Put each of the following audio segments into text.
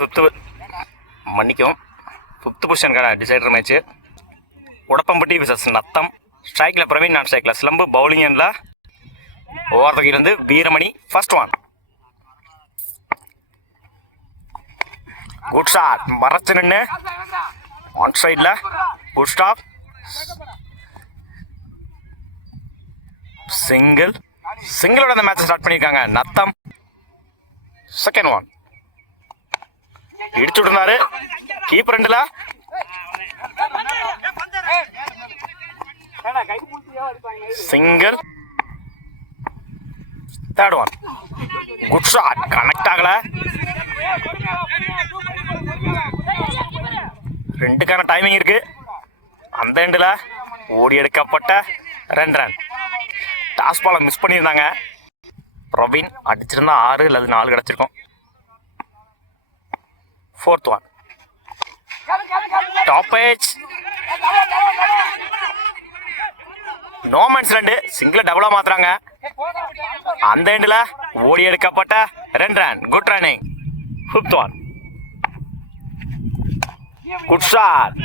Fifth மன்னிக்கும் 5th பொசிஷனுக்கான decider match. Udappampatti versus Natham. ஸ்ட்ரைக்கில் பிரவீன், நான் ஸ்ட்ரைக்கில் சிலம்பு. பவுலிங் எண்ணில் ஓவர்தகிலிருந்து Veeramani. First one. Good shot. மறைச்சு நின்று ஆன் சைடில் குட் ஸ்டாப். சிங்கிளோட அந்த மேட்சை ஸ்டார்ட் பண்ணியிருக்காங்க நத்தம். Second one. இடிச்சு விட்டுருந்தாரு கீப்பர் ரெண்டுல. Single. Third one. Good shot. Connect ஆகல. ரெண்டுக்கான டைமிங் இருக்கு. அந்த எண்டில் ஓடி எடுக்கப்பட்ட 2 ரன். டாஸ் பாலை மிஸ் பண்ணியிருந்தாங்க. பிரவீன் அடிச்சிருந்தா 6 அல்லது 4 கிடச்சிருக்கும். Fourth one. Top edge. No man's land. சிங்கிள டபுளா மாத்துறாங்க. அந்த எண்டில் ஓடி எடுக்கப்பட்ட 2 run. Good running. Fifth one. Good shot.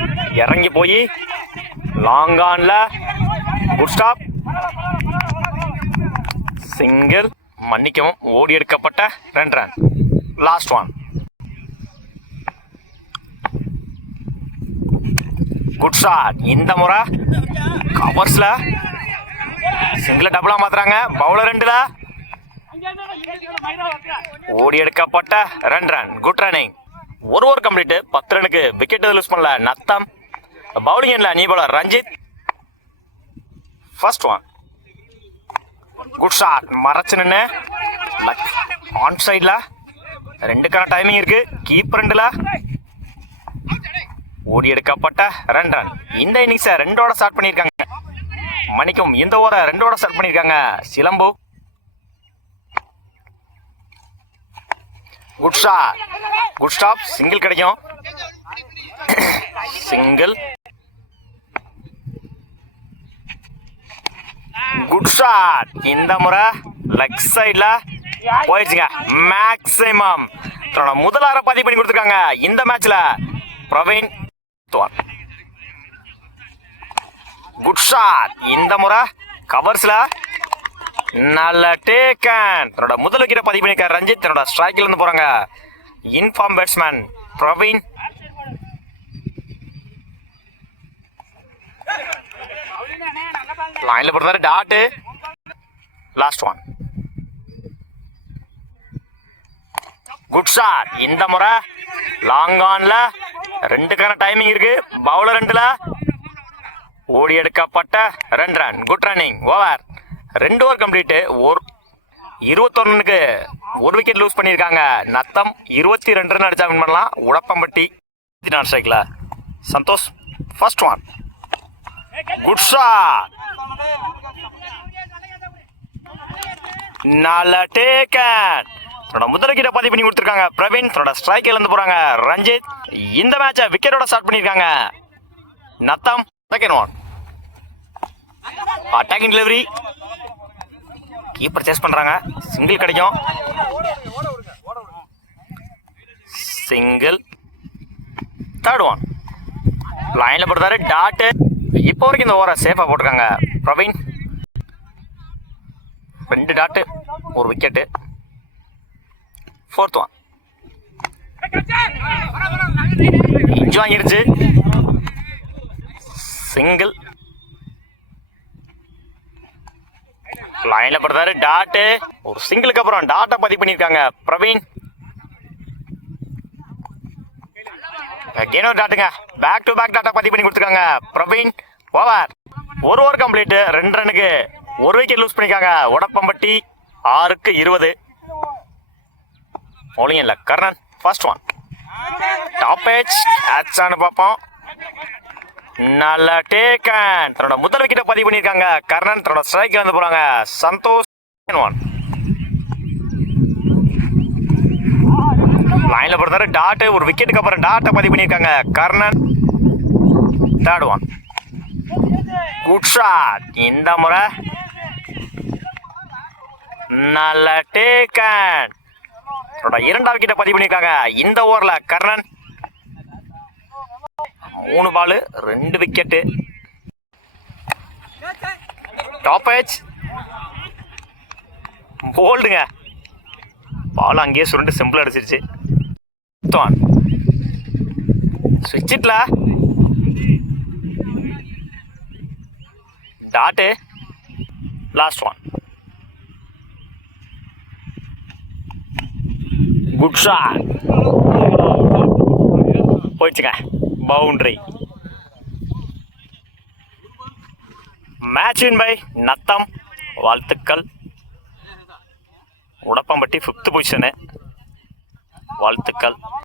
இறங்கி போய் லாங் ஆன்ல குட் ஸ்டாப். சிங்கிள். மன்னிக்கவும், ஓடி எடுக்கப்பட்ட 2 run. Last one. Good shot. இந்த முறை கவர்ஸ்ல சிங்கிள டபுளா மாத்துறாங்க. பவுலர் ரெண்டுல ஓடி எடுக்கப்பட்ட 2 ரன். Good running. ஒரு ஓவர் கம்ப்ளீட். 10 ரனுக்கு விக்கெட் லூஸ் பண்ணல நத்தம். பவுலிங் எண்ணில் நீ bowler Ranjith. First one. Good shot. மறைச்சு நின்று ஆன் சைடில். ரெண்டுக்கான டைமிங் இருக்கு. கீப்பர் ரெண்டுல ஓடி எடுக்கப்பட்ட 2 ரன். இந்த இன்னிங்ஸை 2ஓட ஸ்டார்ட் பண்ணியிருக்காங்க. மணிக்கும் இந்த ஓவரை 2ஓட ஸ்டார்ட் பண்ணியிருக்காங்க Silambu. Good shot. Good stop. Single கிடைக்கும். சிங்கிள். Good shot. இந்த முறை லெக் சைட்ல போயிடுச்சுங்க. மேக்ஸிமம் தன்னோட முதல் 6 பதிவு பண்ணி கொடுத்துருக்காங்க இந்த மேட்ச்ல பிரவீன். Good shot. இந்த முறை கவர்ஸ்ல நல்ல டேக்கன். தன்னோட முதல் விக்கெட்டை பதிவு பண்ணிருக்காரு ரஞ்சித். தன்னோட ஸ்ட்ரைக்கில் இருந்து போறாங்க இன்ஃபார்ம் பேட்ஸ்மேன் பிரவீன். லைன்ல போடுறாரு dot. Last one. Good shot. இந்த முறை லாங் ஆன்ல ரெண்டுக்கான டைமிங் இருக்கு. பவுலர் ரெண்டுல ஓடி எடுக்கப்பட்ட 2 run. Good running. Over. 2 over complete. 21 ரனுக்கு 1 விக்கெட் லூஸ் பண்ணியிருக்காங்க நத்தம். 22 ரன் அடிச்சா வின் பண்ணலாம். உடப்பம்பட்டி நான் ஸ்ட்ரைக்ல Santhosh. First one. Good shot. நல்ல டேக்கன். தன்னோட முதல் விக்கெட்டை பதிவு பண்ணி கொடுத்துருக்காங்க பிரவீன். தன்னோட ஸ்ட்ரைக்கில் இருந்து போறாங்க ரஞ்சித். இந்த மேட்சை விக்கெட்டோட ஸ்டார்ட் பண்ணியிருக்காங்க Natham. Second one. Attacking delivery. Keeper chase பண்றாங்க. சிங்கிள் கிடைக்கும். சிங்கிள். Third one. லைன்ல போடுறாரு டாட். இப்போ வரைக்கும் இந்த ஓவரை சேஃபா போட்டிருக்காங்க Praveen. 2 dot 1 wicket. Fourth one. இஞ்சி வாங்கிருச்சு. சிங்கிள். லைன்ல படுறாரு டாட். ஒரு சிங்கிளுக்கு அப்புறம் டாட்டை பதிவு பண்ணியிருக்காங்க பிரவீன். டாட்டுங்க. பேக் டு பேக் டாட்டா பதிவு பண்ணி கொடுத்துருக்காங்க பிரவீன். ஓவர். 1 over complete. 2 ரனுக்கு 1 விக்கெட் லூஸ் பண்ணிருக்காங்க உடப்பம்பட்டி. 6க்கு 20. பவுலிங் இல்ல Karnan. First one. Top edge catch ஆன பார்ப்போம். நல்ல டேக்கன். தன்னோட முதல் விக்கெட்டை பதிவு பண்ணியிருக்காங்க கர்ணன். தன்னோட ஸ்ட்ரைக்கில் வந்து போறாங்க சந்தோஷ். ஒன். லைன்ல போடுறாரு டாட். ஒரு விக்கெட்டுக்கு அப்புறம் டாட்டை பதிவு பண்ணியிருக்காங்க Karnan. Third one. Good shot. இந்த முறை நல்ல டேக்கன். 2வது விக்கெட்டை பதிவு பண்ணியிருக்காங்க இந்த ஓவரில் Karnan. 3 ball 2 wicket. Top edge போல்டுங்க. பால் அங்கேயே சுருண்டு சிம்பிள் அடிச்சிருச்சு. சுவிட்சிட்ல dot. Last one. Good shot. போயிடுச்சுங்க. Boundary. Match win by Natham. வாழ்த்துக்கள். Udappampatti 5th position. வாழ்த்துக்கள்.